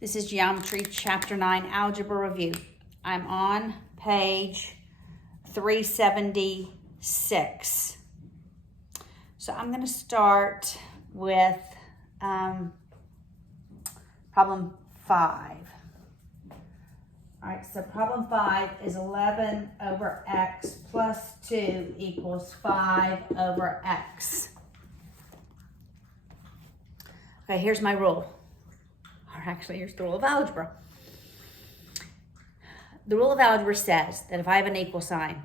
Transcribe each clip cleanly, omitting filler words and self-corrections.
This is Geometry Chapter 9, Algebra Review. I'm on page 376. So I'm going to start with problem 5. All right, so problem 5 is 11 over x plus 2 equals 5 over x. Okay, here's my rule. Or actually, here's the rule of algebra. The rule of algebra says that if I have an equal sign,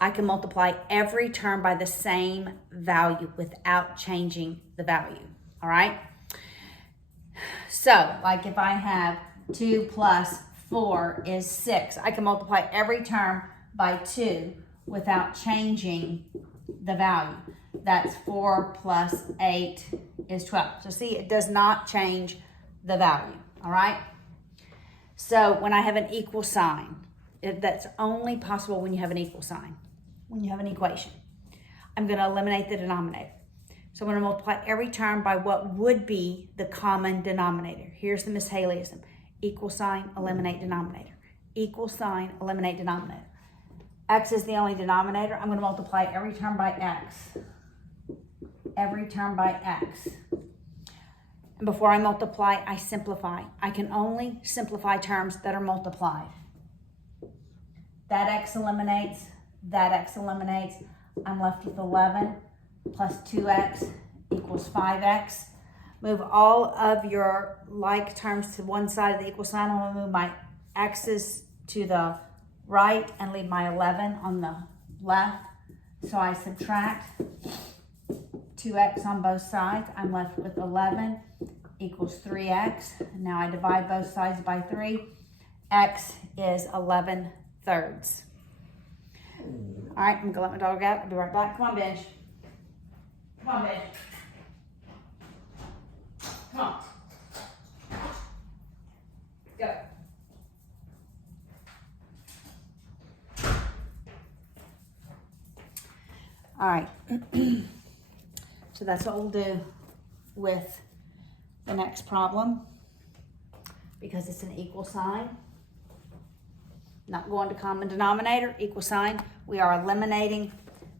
I can multiply every term by the same value without changing the value, all right? So, like if I have 2 plus 4 is 6, I can multiply every term by 2 without changing the value. That's 4 plus 8 is 12. So see, it does not change the value, all right? So when I have an equal sign, that's only possible when you have an equal sign, when you have an equation. I'm going to eliminate the denominator. So I'm going to multiply every term by what would be the common denominator. Here's the Miss Haleyism. Equal sign, eliminate denominator. Equal sign, eliminate denominator. X is the only denominator. I'm going to multiply every term by x. Every term by x. And before I multiply, I simplify. I can only simplify terms that are multiplied. That x eliminates, that x eliminates. I'm left with 11 plus 2x equals 5x. Move all of your like terms to one side of the equal sign. I'm going to move my x's to the right and leave my 11 on the left. So I subtract 2x on both sides. I'm left with 11 equals 3x. Now I divide both sides by 3. X is 11 thirds. All right, I'm gonna let my dog out. I'll be right back. Come on, Benj. Come on, Benj. Come on. Go. All right. So that's what we'll do with the next problem, because it's an equal sign. Not going to common denominator, equal sign. We are eliminating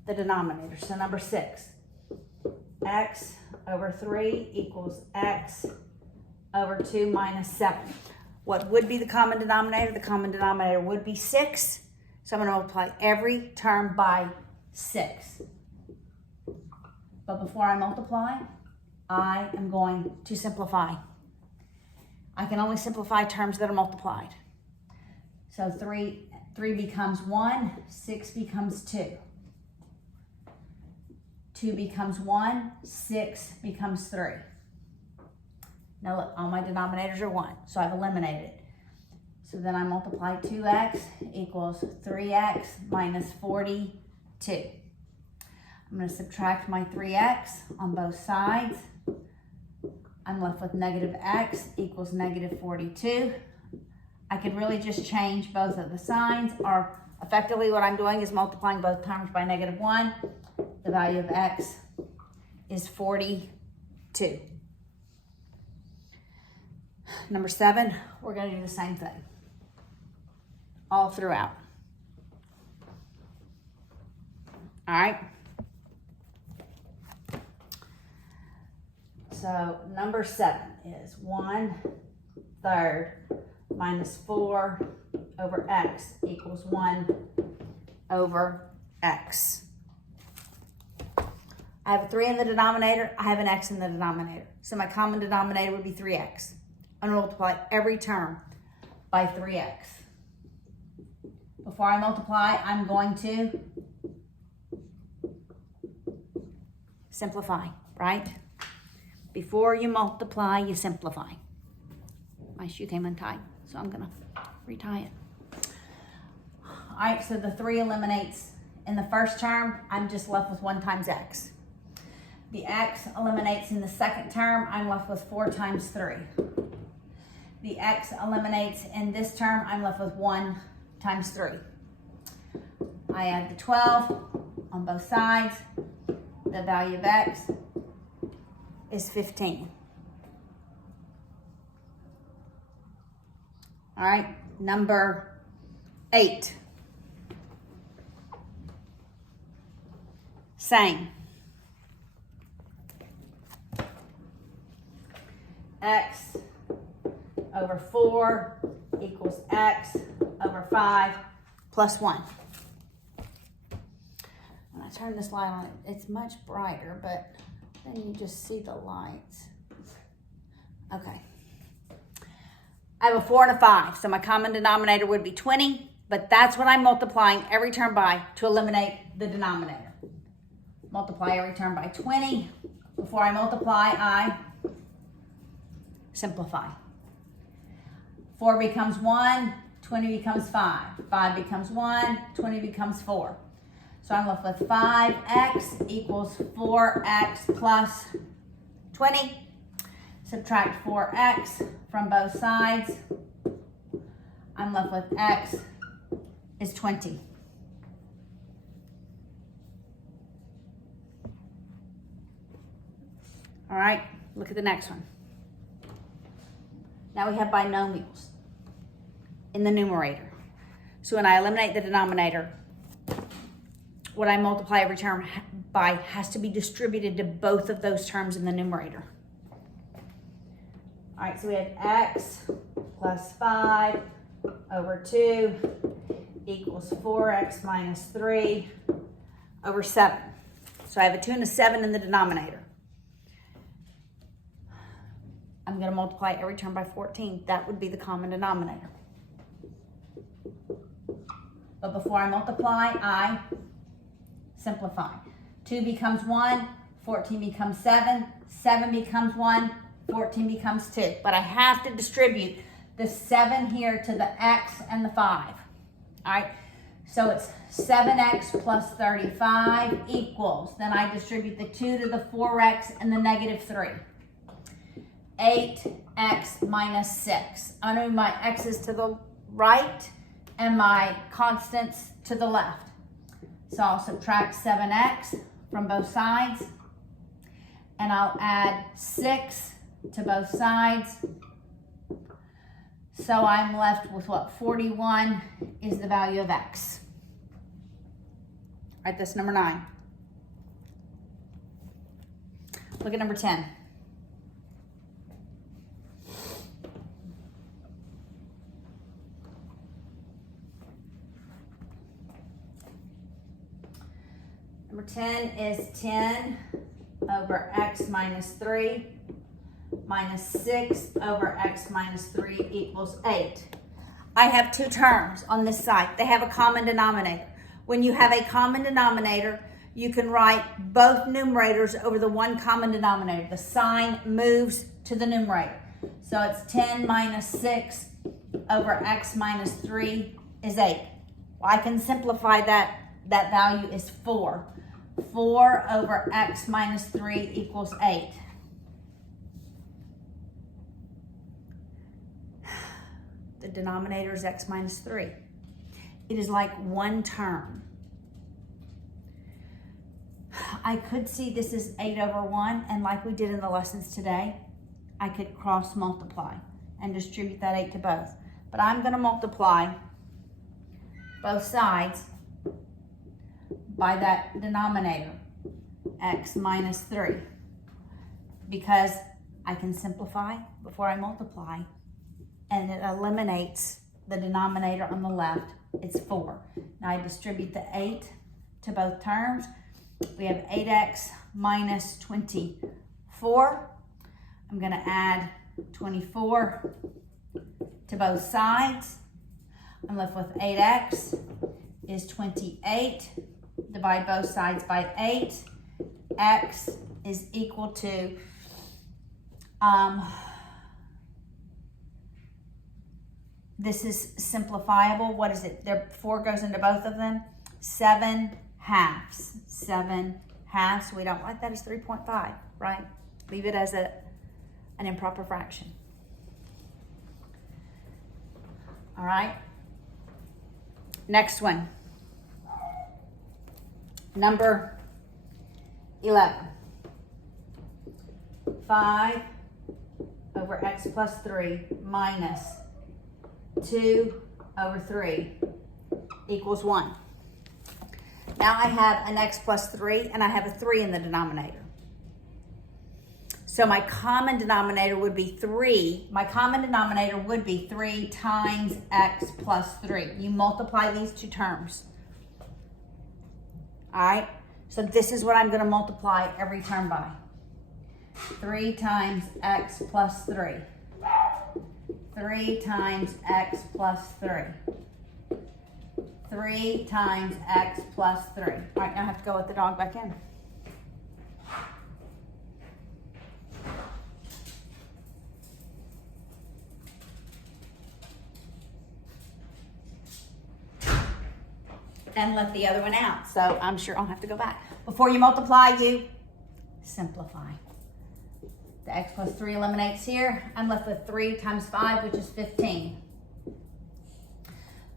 the denominator. So number 6, x over 3 equals x over 2 minus 7. What would be the common denominator? The common denominator would be 6. So I'm going to multiply every term by 6. But before I multiply, I am going to simplify. I can only simplify terms that are multiplied. So 3 becomes 1, 6 becomes 2. 2 becomes 1, 6 becomes 3. Now look, all my denominators are 1, so I've eliminated it. So then I multiply 2x equals 3x minus 42. I'm going to subtract my 3x on both sides. I'm left with negative x equals negative 42. I could really just change both of the signs, or effectively what I'm doing is multiplying both terms by negative 1. The value of x is 42. Number 7, we're going to do the same thing all throughout. All right. So number 7 is 1/3 minus 4 over x equals 1 over x. I have a 3 in the denominator. I have an x in the denominator. So my common denominator would be 3x. I'm going to multiply every term by 3x. Before I multiply, I'm going to simplify, right? Before you multiply, you simplify. My shoe came untied, so I'm going to retie it. All right, so the 3 eliminates in the first term. I'm just left with 1 times x. The x eliminates in the second term. I'm left with 4 times 3. The x eliminates in this term. I'm left with 1 times 3. I add the 12 on both sides. The value of x is 15. All right, number 8. Same. X over 4 equals X over 5 plus 1. When I turn this light on, it's much brighter, but then you just see the lights. Okay. I have a 4 and a 5, so my common denominator would be 20, but that's what I'm multiplying every term by to eliminate the denominator. Multiply every term by 20. Before I multiply, I simplify. 4 becomes 1, 20 becomes 5. 5 becomes 1, 20 becomes 4. So I'm left with 5x equals 4x plus 20. Subtract 4x from both sides. I'm left with x is 20. All right, look at the next one. Now we have binomials in the numerator. So when I eliminate the denominator, what I multiply every term by has to be distributed to both of those terms in the numerator. All right, so we have x plus 5 over 2 equals 4x minus 3 over 7. So I have a 2 and a 7 in the denominator. I'm going to multiply every term by 14. That would be the common denominator. But before I multiply, I simplify. 2 becomes 1, 14 becomes 7, 7 becomes 1, 14 becomes 2. But I have to distribute the 7 here to the x and the 5. All right, so it's 7x plus 35 equals, then I distribute the 2 to the 4x and the negative 3. 8x minus 6. I'm going to move my x's to the right and my constants to the left. So I'll subtract 7x from both sides, and I'll add 6 to both sides. So I'm left with what? 41 is the value of x. All right, that's number 9. Look at number 10. Number 10 is 10 over x minus 3 minus 6 over x minus 3 equals 8. I have two terms on this side. They have a common denominator. When you have a common denominator, you can write both numerators over the one common denominator. The sign moves to the numerator. So it's 10 minus 6 over x minus 3 is 8. Well, I can simplify that. That value is 4. 4 over x minus 3 equals 8. The denominator is x minus 3. It is like one term. I could see this is 8 over 1, and like we did in the lessons today, I could cross multiply and distribute that 8 to both. But I'm going to multiply both sides by that denominator, x minus 3, because I can simplify before I multiply, and it eliminates the denominator on the left. It's 4. Now I distribute the 8 to both terms. We have 8x minus 24. I'm going to add 24 to both sides. I'm left with 8x is 28. Divide both sides by 8. X is equal to, this is simplifiable. What is it? There 4 goes into both of them. 7 halves. 7 halves. We don't write that as 3.5, right? Leave it as an improper fraction. All right. Next one. Number 11. 5 over x plus 3 minus 2 over 3 equals 1. Now I have an x plus 3, and I have a 3 in the denominator. So my common denominator would be 3. My common denominator would be 3 times x plus 3. You multiply these two terms. All right? So this is what I'm going to multiply every term by. 3 times x plus 3. 3 times x plus 3. 3 times x plus 3. All right, now I have to go with the dog back in. And let the other one out. So I'm sure I'll have to go back. Before you multiply, you simplify. The x plus 3 eliminates here. I'm left with 3 times 5, which is 15.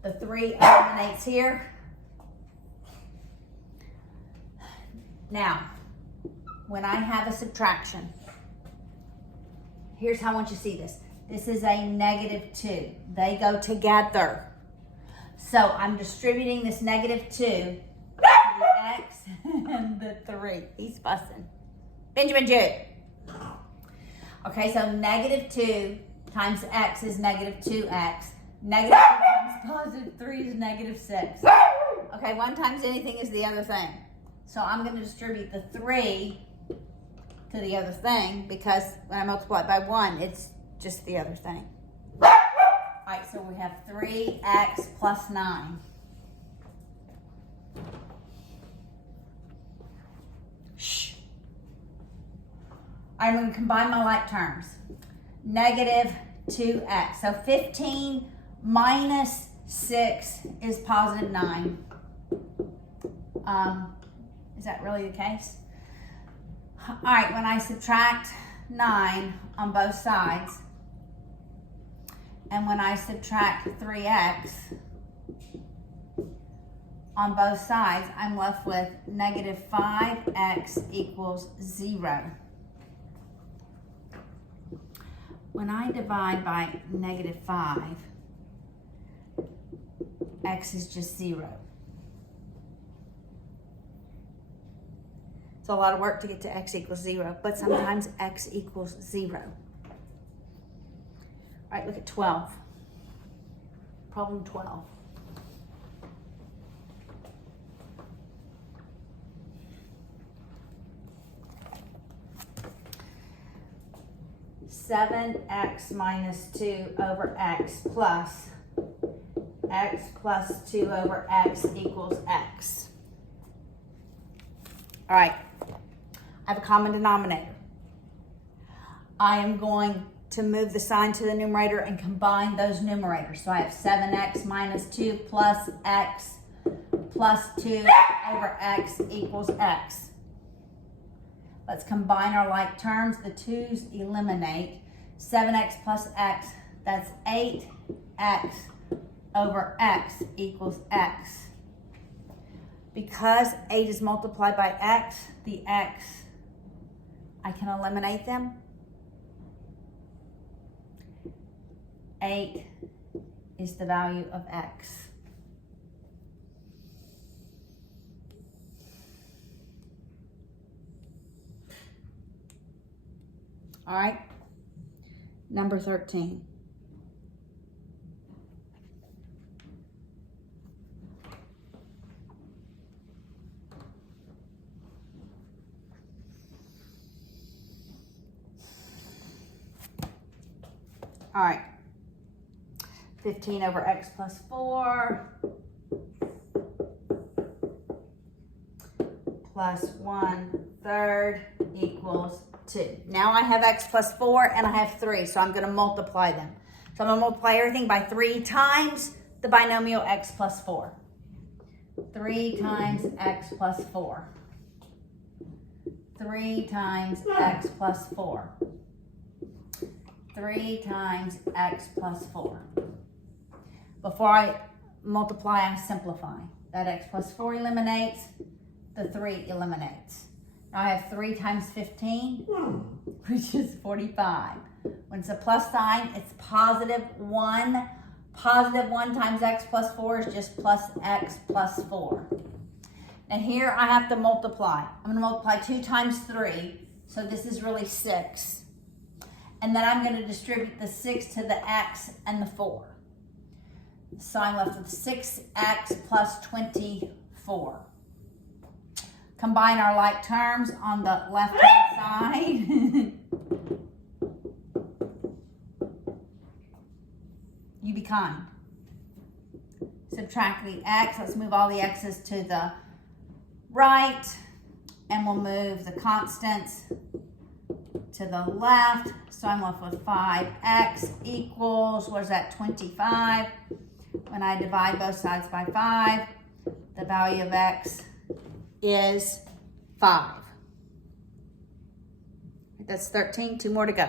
The 3 eliminates here. Now, when I have a subtraction, here's how I want you to see this. This is a negative 2. They go together. So I'm distributing this negative 2 to the x and the 3. He's fussing. Benjamin Jude. Okay, so negative 2 times x is negative 2x. Negative 2 times positive 3 is negative 6. Okay, 1 times anything is the other thing. So I'm going to distribute the 3 to the other thing because when I multiply it by 1, it's just the other thing. All right, so we have 3x plus 9. Shh. I'm going to combine my like terms. Negative 2x. So 15 minus 6 is positive 9. Is that really the case? All right, when I subtract 9 on both sides, and when I subtract 3x on both sides, I'm left with negative 5x equals 0. When I divide by negative 5, x is just 0. It's a lot of work to get to x equals 0, but sometimes x equals 0. All right, look at 12. Problem 12. Seven x minus 2 over x plus 2 over x equals x. All right, I have a common denominator. I am going to move the sign to the numerator and combine those numerators. So I have 7x minus 2 plus x plus 2 over x equals x. Let's combine our like terms. The 2's eliminate. 7x plus x, that's 8x over x equals x. Because 8 is multiplied by x, the x, I can eliminate them. 8 is the value of x. All right, number 13. All right, 15 over x plus 4 plus 1/3 equals 2. Now I have x plus 4 and I have 3, so I'm going to multiply them. So I'm going to multiply everything by 3 times the binomial x plus 4. 3 times x plus 4. 3 times x plus 4. 3 times x plus 4. Before I multiply, I simplify. That x plus 4 eliminates, the 3 eliminates. Now I have 3 times 15, which is 45. When it's a plus sign, it's positive 1 Positive 1 times x plus 4 is just plus x plus 4. And here I have to multiply. I'm going to multiply 2 times 3, so this is really 6. And then I'm going to distribute the 6 to the x and the 4. So I'm left with 6x plus 24. Combine our like terms on the left-hand side. You be kind. Subtract the x. Let's move all the x's to the right. And we'll move the constants to the left. So I'm left with 5x equals, what is that, 25. When I divide both sides by 5, the value of x is 5. That's 13, 2 more to go.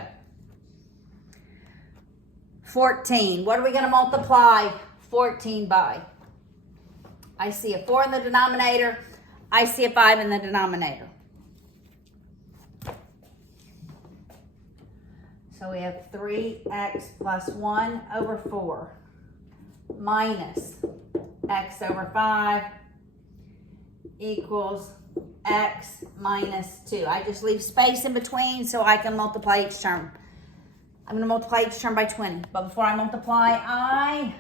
14, what are we going to multiply 14 by? I see a 4 in the denominator. I see a 5 in the denominator. So we have 3x plus 1 over 4 minus x over 5 equals x minus 2. I just leave space in between so I can multiply each term. I'm going to multiply each term by 20. But before I multiply, I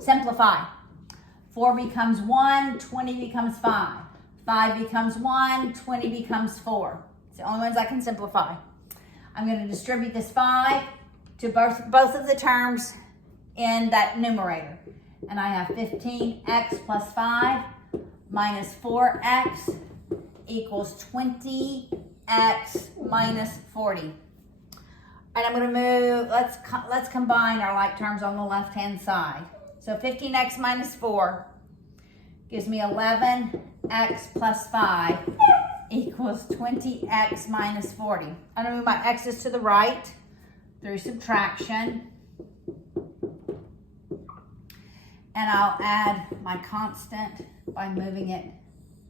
simplify. 4 becomes 1, 20 becomes 5. 5 becomes 1, 20 becomes 4. It's the only ones I can simplify. I'm going to distribute this 5 to both of the terms in that numerator. And I have 15x plus 5 minus 4x equals 20x minus 40. And I'm going to move, let's combine our like terms on the left-hand side. So 15x minus 4 gives me 11x plus 5 equals 20x minus 40. I'm going to move my x's to the right through subtraction. And I'll add my constant by moving it,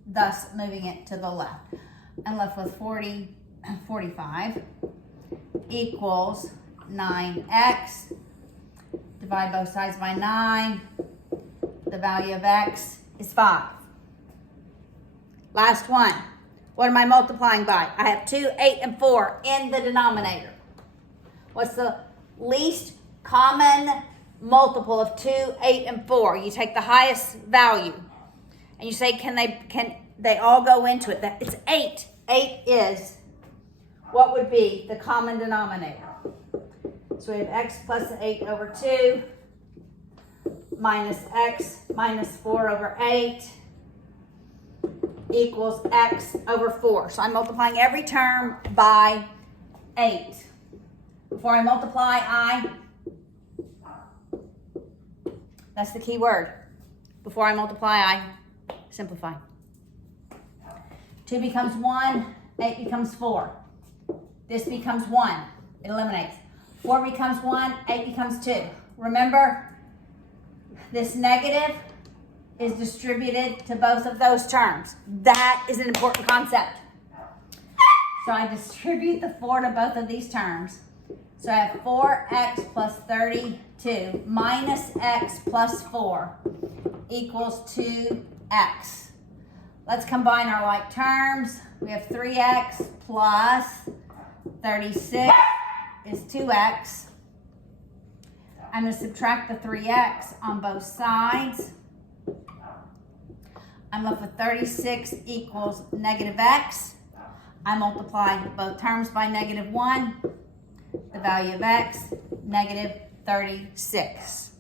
thus moving it to the left. I'm left with 45 equals 9x. Divide both sides by 9. The value of x is 5. Last one. What am I multiplying by? I have 2, 8, and 4 in the denominator. What's the least common multiple of 2, 8, and 4? You take the highest value and you say, can they all go into it? It's 8. 8 is what would be the common denominator. So we have x plus 8 over 2 minus x minus 4 over 8 equals x over 4. So I'm multiplying every term by 8. Before I multiply, that's the key word. Before I multiply, I simplify. 2 becomes 1, 8 becomes 4. This becomes 1, it eliminates. 4 becomes 1, 8 becomes 2. Remember, this negative is distributed to both of those terms. That is an important concept. So I distribute the 4 to both of these terms. So I have 4x plus 32 minus x plus 4 equals 2x. Let's combine our like terms. We have 3x plus 36 is 2x. I'm going to subtract the 3x on both sides. I'm left with 36 equals negative x. I multiply both terms by -1. The value of x, negative 36.